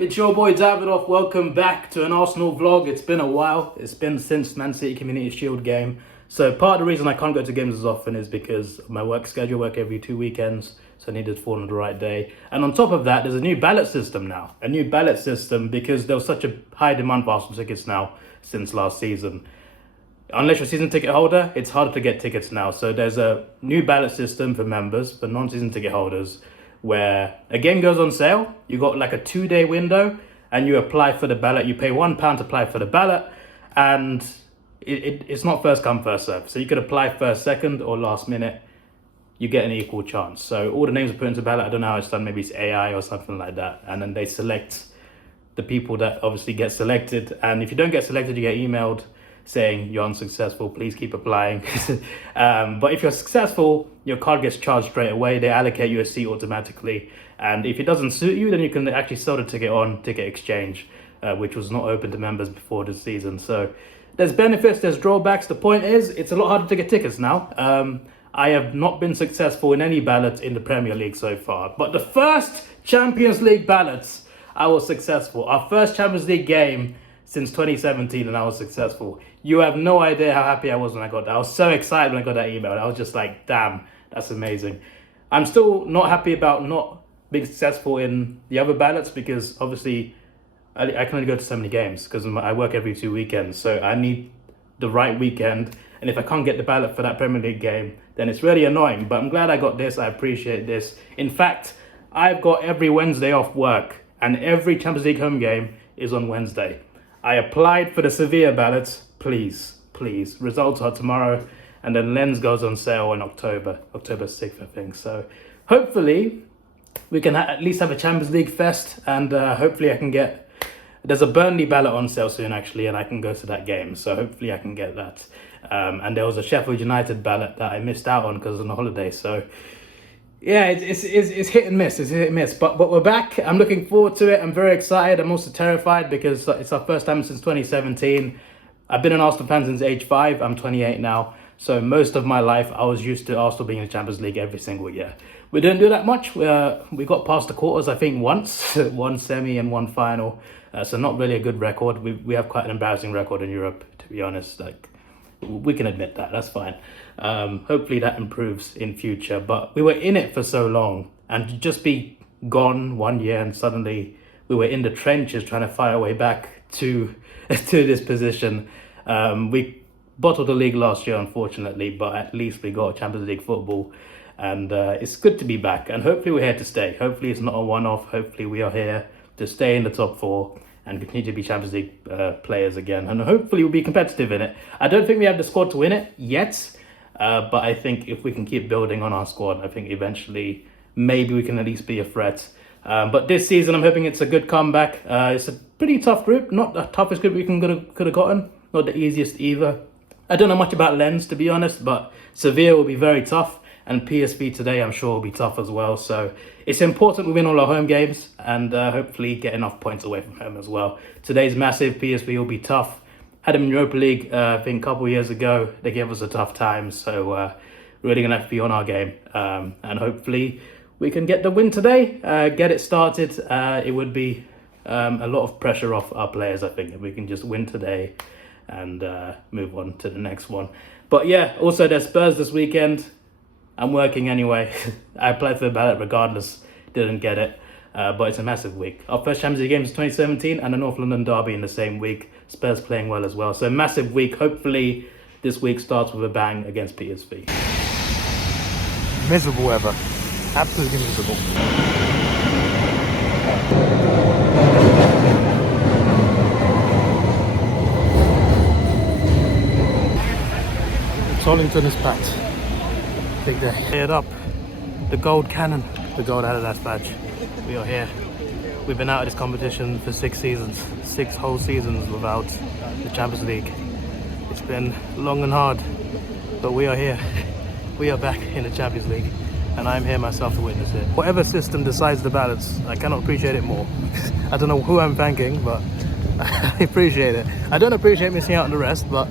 it's your boy Davidoff. Welcome back to an Arsenal vlog. It's been a while. It's been since Man City Community Shield game. So part of the reason I can't go to games as often is because of my work schedule. Work every 2 weekends, so I needed to fall on the right day. And on top of that, there's a new ballot system now. A new ballot system because there was such a high demand for Arsenal tickets now since last season. Unless you're a season ticket holder, it's harder to get tickets now. So there's a new ballot system for members, for non-season ticket holders, where a game goes on sale. You got like a 2-day window and you apply for the ballot. You pay £1 to apply for the ballot, and it's not first come, first serve. So you could apply first, second, or last minute. You get an equal chance. So all the names are put into ballot. I don't know how it's done. Maybe it's AI or something like that. And then they select the people that obviously get selected. And if you don't get selected, you get emailed saying you're unsuccessful, please keep applying. But if you're successful, your card gets charged straight away. They allocate you a seat automatically. And if it doesn't suit you, then you can actually sell the ticket on Ticket Exchange, which was not open to members before this season. So there's benefits, there's drawbacks. The point is, it's a lot harder to get tickets now. I have not been successful in any ballot in the Premier League so far. But the first Champions League ballots, I was successful. Our first Champions League game since 2017, and I was successful. You have no idea how happy I was when I got that. I was so excited when I got that email. I was just like, damn, that's amazing. I'm still not happy about not being successful in the other ballots because obviously I can only go to so many games because I work every 2 weekends. So I need the right weekend. And if I can't get the ballot for that Premier League game, then it's really annoying. But I'm glad I got this. I appreciate this. In fact, I've got every Wednesday off work, and every Champions League home game is on Wednesday. I applied for the Sevilla ballots. Please. Results are tomorrow, and then Lens goes on sale in October 6th, I think. So hopefully we can at least have a Champions League fest, and hopefully I can get... There's a Burnley ballot on sale soon, actually, and I can go to that game. So hopefully I can get that. And there was a Sheffield United ballot that I missed out on because of the holiday. So yeah, it's hit and miss. It's hit and miss. But we're back. I'm looking forward to it. I'm very excited. I'm also terrified because it's our first time since 2017. I've been an Arsenal fan since age 5. I'm 28 now. So most of my life, I was used to Arsenal being in the Champions League every single year. We didn't do that much. We got past the quarters, I think, once. One semi and one final. So not really a good record. We have quite an embarrassing record in Europe, to be honest. Like, we can admit that. That's fine. Hopefully that improves in future. But we were in it for so long, and to just be gone 1 year and suddenly we were in the trenches trying to fight our way back to this position. We bottled the league last year, unfortunately, but at least we got Champions League football, and it's good to be back, and hopefully we're here to stay. Hopefully it's not a one-off. Hopefully we are here to stay in the top 4 and continue to be Champions League players again, and hopefully we'll be competitive in it. I don't think we have the squad to win it yet, but I think if we can keep building on our squad, I think eventually maybe we can at least be a threat. But this season, I'm hoping it's a good comeback. It's a pretty tough group, not the toughest group we could have gotten, not the easiest either. I don't know much about Lens, to be honest, but Sevilla will be very tough, and PSV today, I'm sure, will be tough as well. So it's important we win all our home games and hopefully get enough points away from home as well. Today's massive. PSV will be tough. Had them in Europa League, I think, a couple of years ago. They gave us a tough time, so really going to have to be on our game. And hopefully we can get the win today, get it started. It would be a lot of pressure off our players, I think, if we can just win today and move on to the next one. But yeah, also there's Spurs this weekend. I'm working anyway. I applied for the ballot regardless, didn't get it. But it's a massive week. Our first Champions League game is 2017 and the North London derby in the same week. Spurs playing well as well. So a massive week. Hopefully this week starts with a bang against PSV. Miserable weather. Absolutely miserable. Tollington is packed. Big day. Head up. The gold cannon. The gold Adidas badge. We are here. We've been out of this competition for 6 seasons. 6 whole seasons without the Champions League. It's been long and hard, but we are here. We are back in the Champions League, and I'm here myself to witness it. Whatever system decides the ballots, I cannot appreciate it more. I don't know who I'm thanking, but I appreciate it. I don't appreciate missing out on the rest, but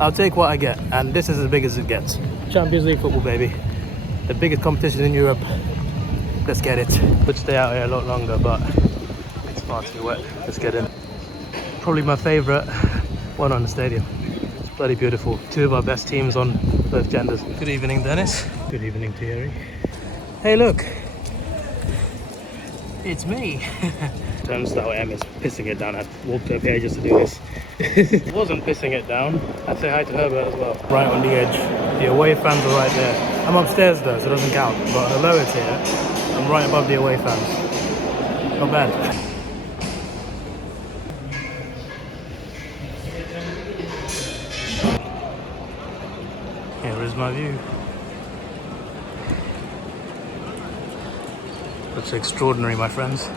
I'll take what I get, and this is as big as it gets. Champions League football, baby. The biggest competition in Europe. Let's get it. Could stay out here a lot longer, but it's far too wet. Let's get in. Probably my favourite one on the stadium. It's bloody beautiful. Two of our best teams on both genders. Good evening, Dennis. Good evening, Thierry. Hey, look. It's me. Turnstile M is pissing it down. I walked up here just to do this. It wasn't pissing it down. I'd say hi to Herbert as well. Right on the edge. The away fans are right there. I'm upstairs though, so it doesn't count. But the lower tier, I'm right above the away fans. Not bad. Here is my view. Looks extraordinary, my friends.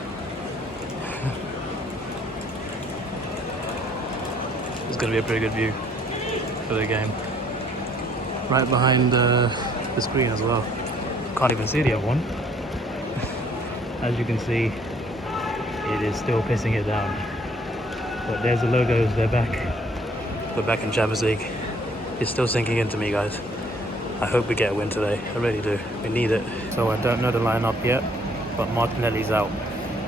It's going to be a pretty good view for the game. Right behind the screen as well. Can't even see the other one. As you can see, it is still pissing it down. But there's the logos, they're back. We're back in Champions League. It's still sinking into me, guys. I hope we get a win today. I really do. We need it. So I don't know the lineup yet, but Martinelli's out.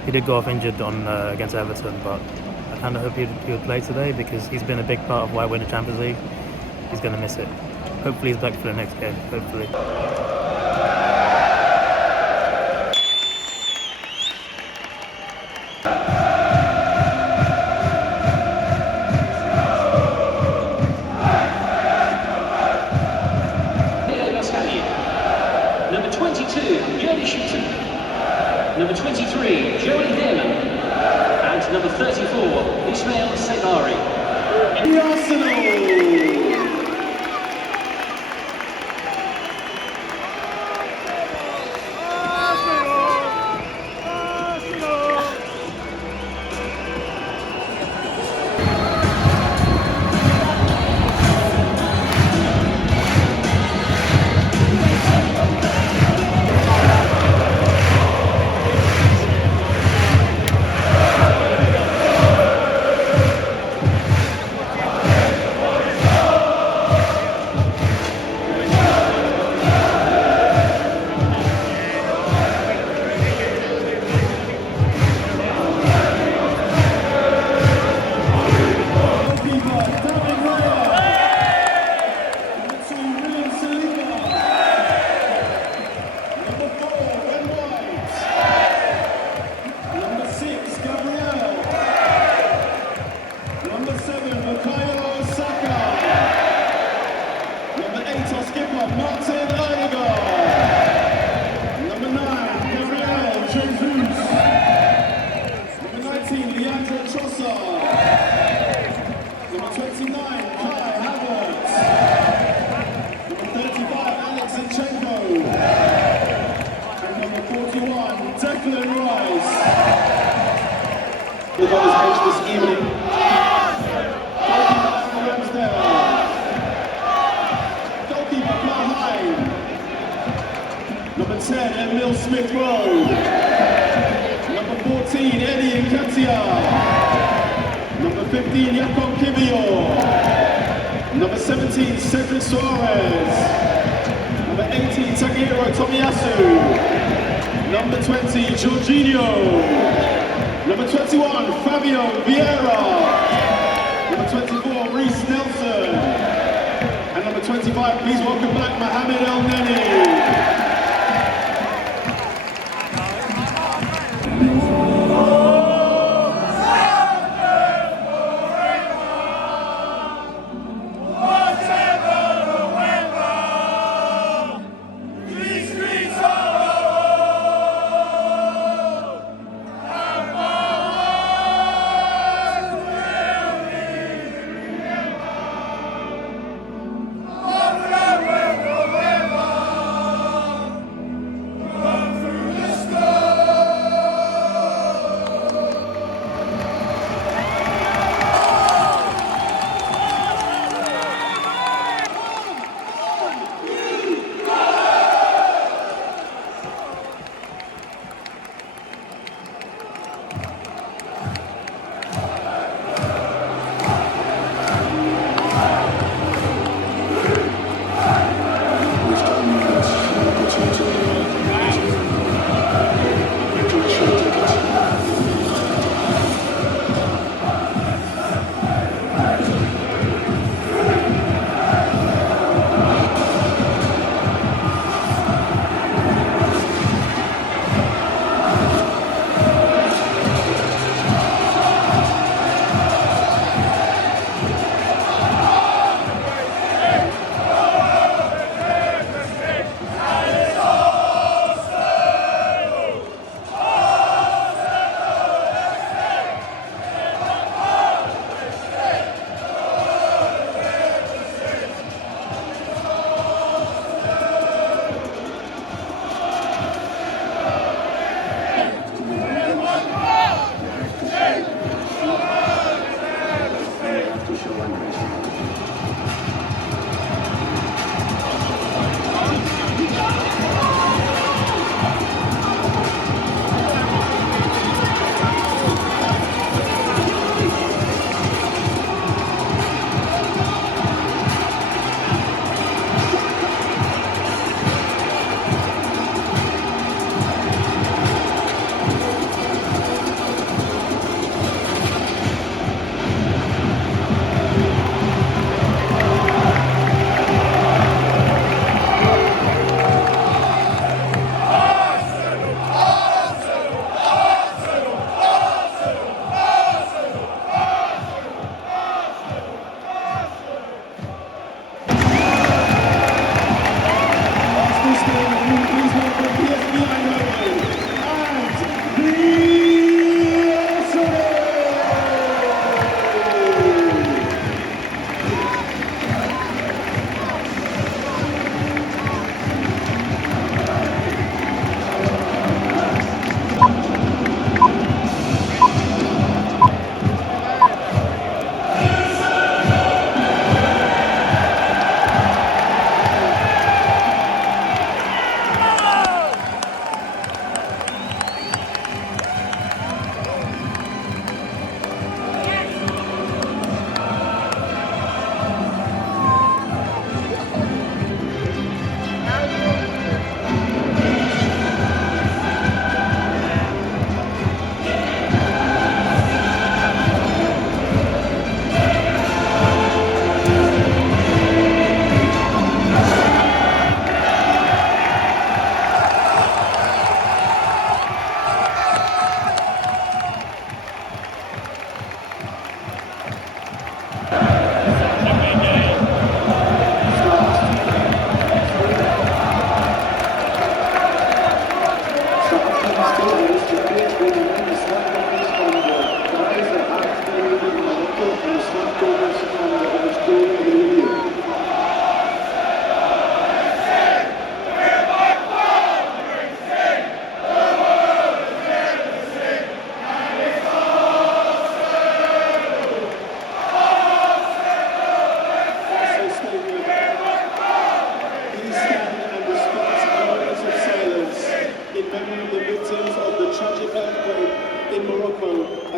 He did go off injured on against Everton, but I kind of hope he'll play today because he's been a big part of why we're in the Champions League. He's going to miss it. Hopefully he's back for the next game. Hopefully. Number 22, Jody Shooter. Number 23, Joey Heyman. And number 34, Ismail Sebari. The Arsenal! The goal is bench this evening. Goalkeeper Mahine. Number 10, Emil Smith Rowe. Number 14, Eddie Nketiah. Number 15, Jakob Kivior. Number 17, Cedric Suarez. Number 18, Takehiro Tomiyasu. Number 20, Jorginho. Number 21, Fabio Vieira. Number 24, Reece Nelson. And number 25, please welcome back Mohamed El Neni.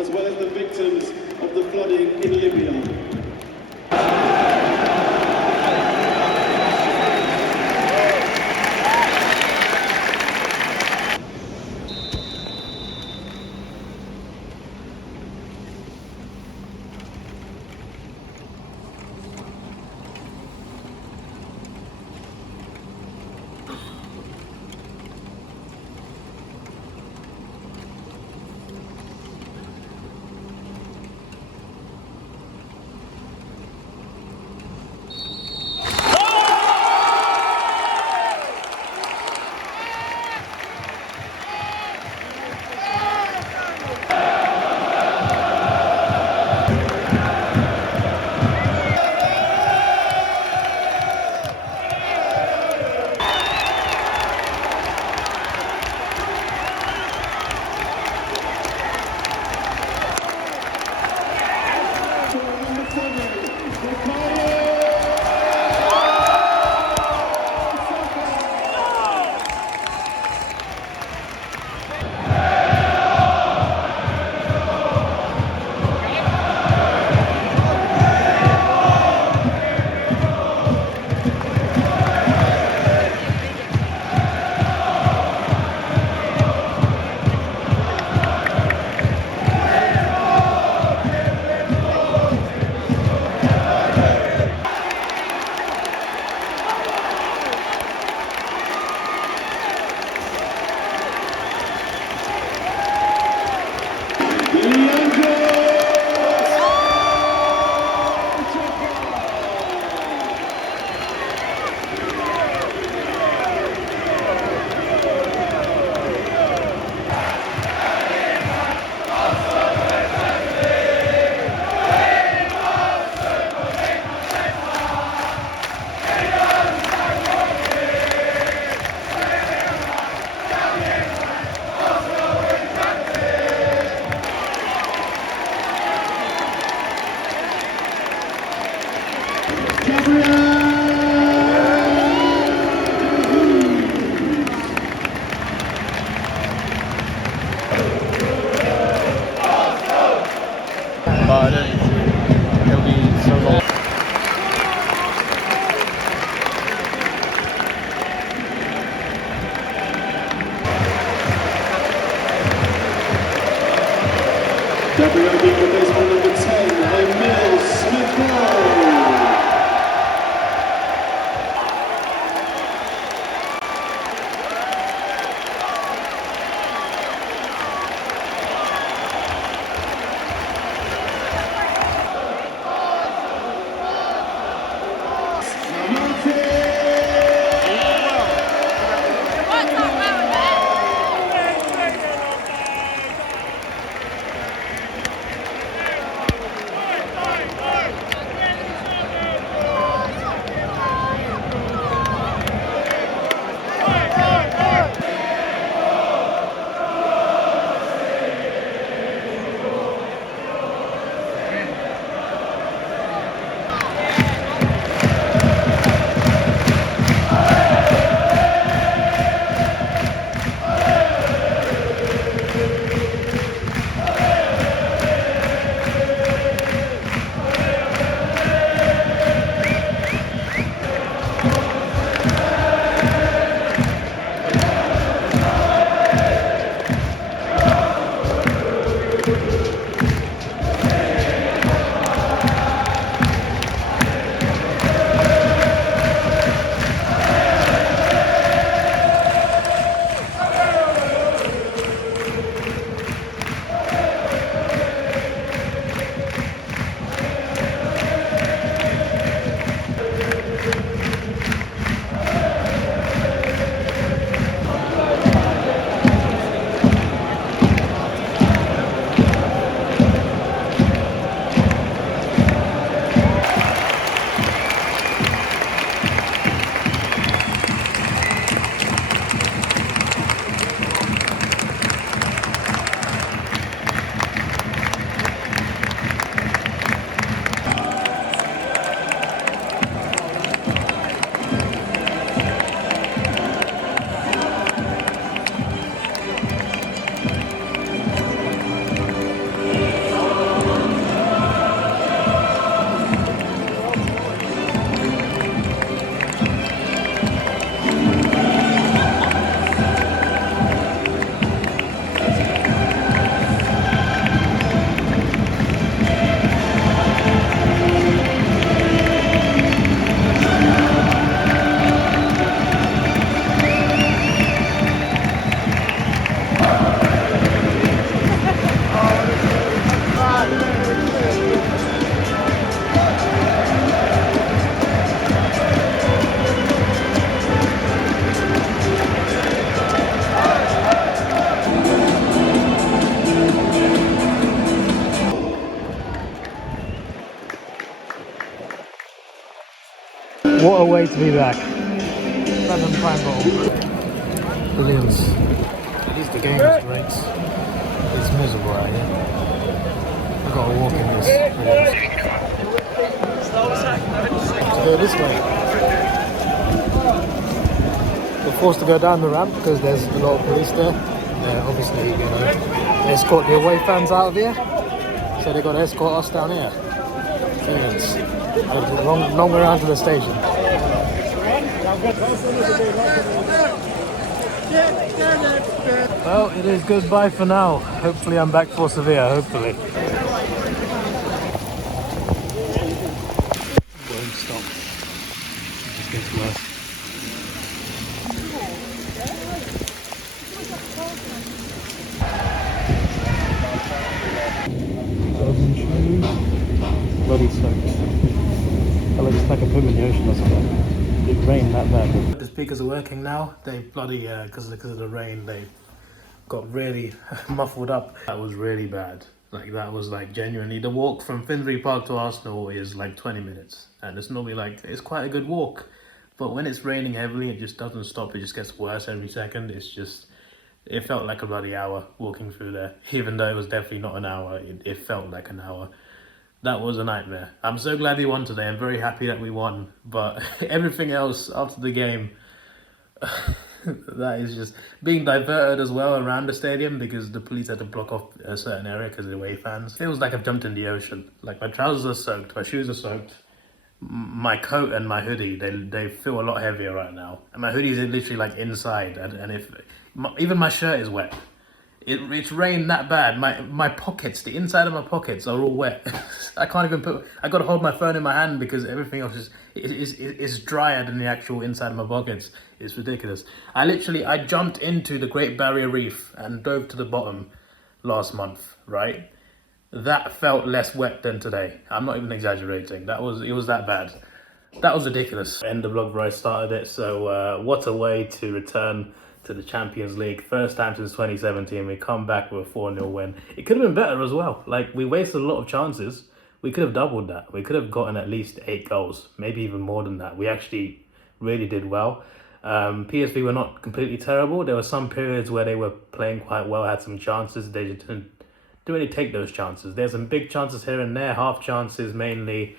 as well as the victims of the flooding in Libya. But it'll be so long. WLB for baseball number 10, Emil Smith-Rowe. What a way to be back. 7 prime goal. Billions. At least the game is great. It's miserable out here. I've got to walk in this. To go this way. We're forced to go down the ramp because there's a lot of police there. They're obviously, you know, escort the away fans out of here. So they've got to escort us down here. Billions. Long way around to the station. Well, it is goodbye for now. Hopefully I'm back for Sevilla, hopefully. Won't stop. It just gets worse. Bloody soaked. I just like a poo in the ocean or something. It rained that bad. The speakers are working now. They bloody, because of the rain, they got really muffled up. That was really bad. Like, that was like genuinely, the walk from Finsbury Park to Arsenal is like 20 minutes. And it's normally like, it's quite a good walk. But when it's raining heavily, it just doesn't stop. It just gets worse every second. It's just, it felt like a bloody hour walking through there. Even though it was definitely not an hour, it felt like an hour. That was a nightmare. I'm so glad we won today. I'm very happy that we won. But everything else after the game, that is just being diverted as well around the stadium because the police had to block off a certain area because of the away fans. Feels like I've jumped in the ocean. Like, my trousers are soaked, my shoes are soaked. My coat and my hoodie, they feel a lot heavier right now. And my hoodie is literally like inside. And even my shirt is wet. It's rained that bad. My pockets, the inside of my pockets are all wet. I can't even I got to hold my phone in my hand because everything else is drier than the actual inside of my pockets. It's ridiculous. I jumped into the Great Barrier Reef and dove to the bottom last month, right? That felt less wet than today. I'm not even exaggerating. It was that bad. That was ridiculous. End the vlog where I started it. So what a way to return to the Champions League. First time since 2017, we come back with a 4-0 win. It could have been better as well. Like, we wasted a lot of chances. We could have doubled that. We could have gotten at least 8 goals, maybe even more than that. We actually really did well. PSV were not completely terrible. There were some periods where they were playing quite well, had some chances. They just didn't really take those chances. There's some big chances here and there, half chances mainly.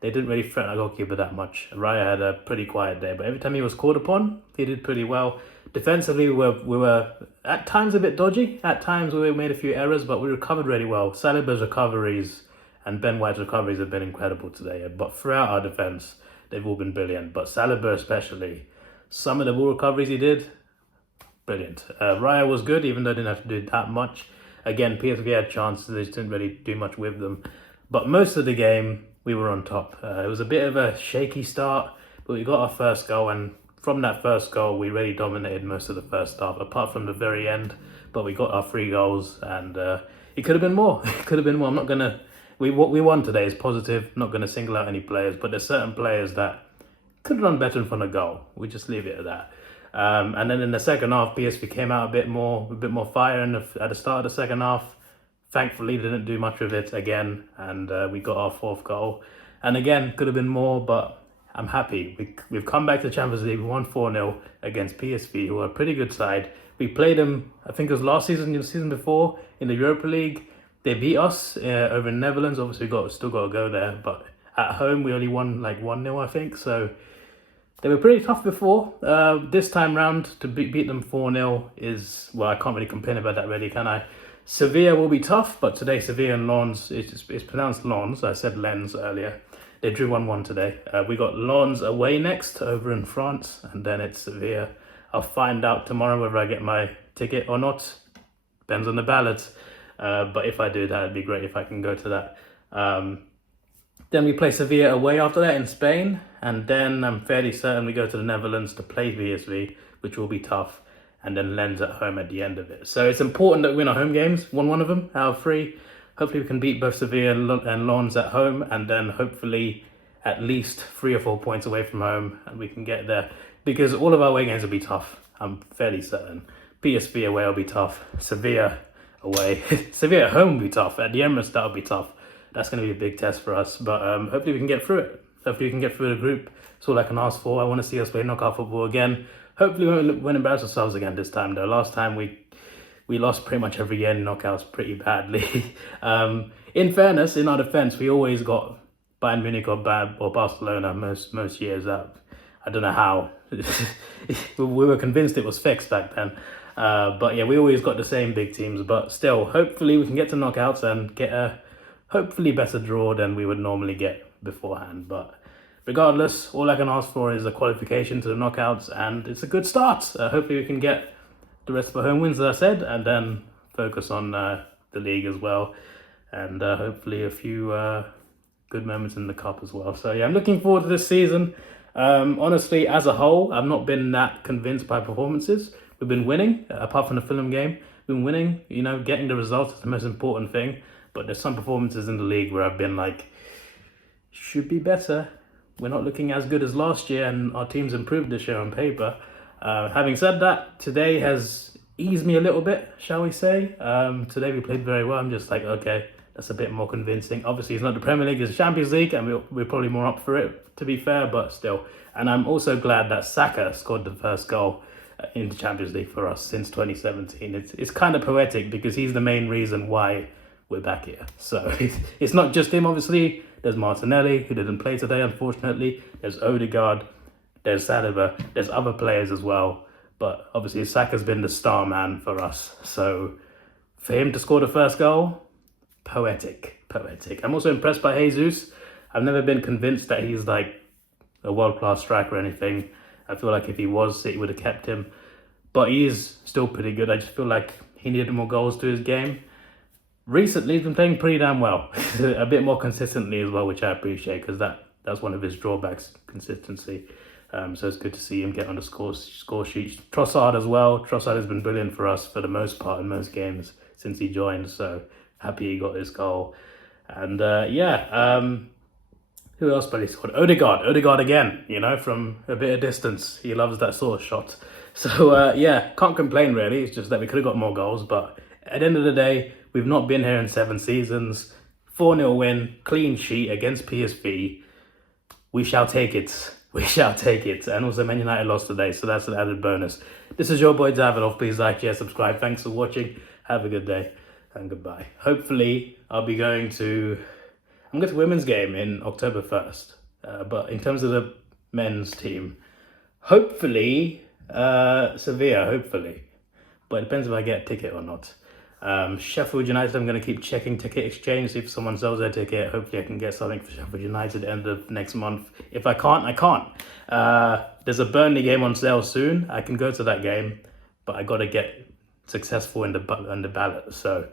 They didn't really threaten our goalkeeper that much. Raya had a pretty quiet day, but every time he was called upon, he did pretty well. Defensively, we were at times a bit dodgy. At times we made a few errors, but we recovered really well. Saliba's recoveries and Ben White's recoveries have been incredible today. But throughout our defence, they've all been brilliant. But Saliba especially, some of the ball recoveries he did, brilliant. Raya was good, even though they didn't have to do that much. Again, PSV had chances, they just didn't really do much with them. But most of the game, we were on top. It was a bit of a shaky start, but we got our first goal, and from that first goal, we really dominated most of the first half, apart from the very end. But we got our 3 goals, and it could have been more. It could have been more. I'm not gonna. What we won today is positive. Not gonna single out any players, but there's certain players that could have done better in front of goal. We just leave it at that. And then in the second half, PSV came out a bit more fire at the start of the second half. Thankfully, they didn't do much of it again, and we got our 4th goal. And again, could have been more, but I'm happy. We've come back to the Champions League. We won 4-0 against PSV, who are a pretty good side. We played them, I think it was last season, the season before, in the Europa League. They beat us over in Netherlands. Obviously, still got to go there, but at home, we only won like 1-0, I think. So they were pretty tough before. This time round, to beat them 4-0 is, well, I can't really complain about that really, can I? Sevilla will be tough, but today Sevilla and Lens, it's pronounced Lens. I said Lens earlier. They drew 1-1 today. We got Lens away next over in France, and then it's Sevilla. I'll find out tomorrow whether I get my ticket or not. Depends on the ballot. But if I do, that'd be great if I can go to that. Then we play Sevilla away after that in Spain, and then I'm fairly certain we go to the Netherlands to play PSV, which will be tough, and then Lens at home at the end of it. So it's important that we win our home games, won one of them out of 3. Hopefully we can beat both Sevilla and Lens at home, and then hopefully at least 3 or 4 points away from home, and we can get there. Because all of our away games will be tough, I'm fairly certain. PSV away will be tough. Sevilla away. Sevilla at home will be tough. At the Emirates, that'll be tough. That's going to be a big test for us, but hopefully we can get through it. Hopefully we can get through the group. That's all I can ask for. I want to see us play knockout football again. Hopefully we won't embarrass ourselves again this time though. Last time we lost pretty much every year in knockouts pretty badly. In fairness, in our defense, we always got Bayern Munich or Barcelona most years out. I don't know how. We were convinced it was fixed back then. But yeah, we always got the same big teams. But still, hopefully we can get to knockouts and get a hopefully better draw than we would normally get beforehand. But regardless, all I can ask for is a qualification to the knockouts, and it's a good start. Hopefully we can get the rest of our home wins, as I said, and then focus on the league as well, and hopefully a few good moments in the cup as well. So yeah, I'm looking forward to this season. Honestly, as a whole, I've not been that convinced by performances. We've been winning, apart from the Fulham game. We've been winning, you know, getting the results is the most important thing. But there's some performances in the league where I've been like, should be better. We're not looking as good as last year, and our team's improved this year on paper. Having said that, today has eased me a little bit, shall we say. Today we played very well. I'm just like, okay, that's a bit more convincing. Obviously, it's not the Premier League, it's the Champions League, and we're probably more up for it, to be fair, but still. And I'm also glad that Saka scored the first goal in the Champions League for us since 2017. It's kind of poetic because he's the main reason why we're back here. So it's not just him, obviously. There's Martinelli, who didn't play today, unfortunately. There's Odegaard, there's Saliba, there's other players as well. But obviously Saka's been the star man for us. So for him to score the first goal, poetic. I'm also impressed by Jesus. I've never been convinced that he's like a world-class striker or anything. I feel like if he was, City would have kept him. But he is still pretty good. I just feel like he needed more goals to his game. Recently, he's been playing pretty damn well. A bit more consistently as well, which I appreciate, because that's one of his drawbacks, consistency. So it's good to see him get on the score sheet. Trossard as well. Trossard has been brilliant for us for the most part in most games since he joined. So happy he got his goal. And who else probably scored? Odegaard again, you know, from a bit of distance. He loves that sort of shot. So can't complain really. It's just that we could have got more goals. But at the end of the day, we've not been here in 7 seasons. 4-0 win, clean sheet against PSV. We shall take it. We shall take it. And also Man United lost today, so that's an added bonus. This is your boy Davidoff. Please like, share, subscribe. Thanks for watching. Have a good day and goodbye. Hopefully, I'm going to women's game in October 1st. But in terms of the men's team, hopefully Sevilla, hopefully. But it depends if I get a ticket or not. Sheffield United, I'm going to keep checking Ticket Exchange, see if someone sells their ticket. Hopefully I can get something for Sheffield United at the end of next month. If I can't, I can't. There's a Burnley game on sale soon. I can go to that game, but I got to get successful in the ballot. So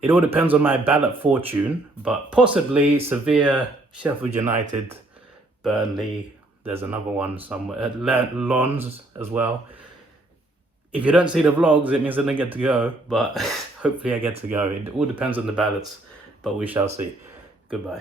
it all depends on my ballot fortune, but possibly Sevilla, Sheffield United, Burnley. There's another one somewhere. Lons as well. If you don't see the vlogs, it means I don't get to go, but hopefully I get to go. It all depends on the ballots, but we shall see. Goodbye.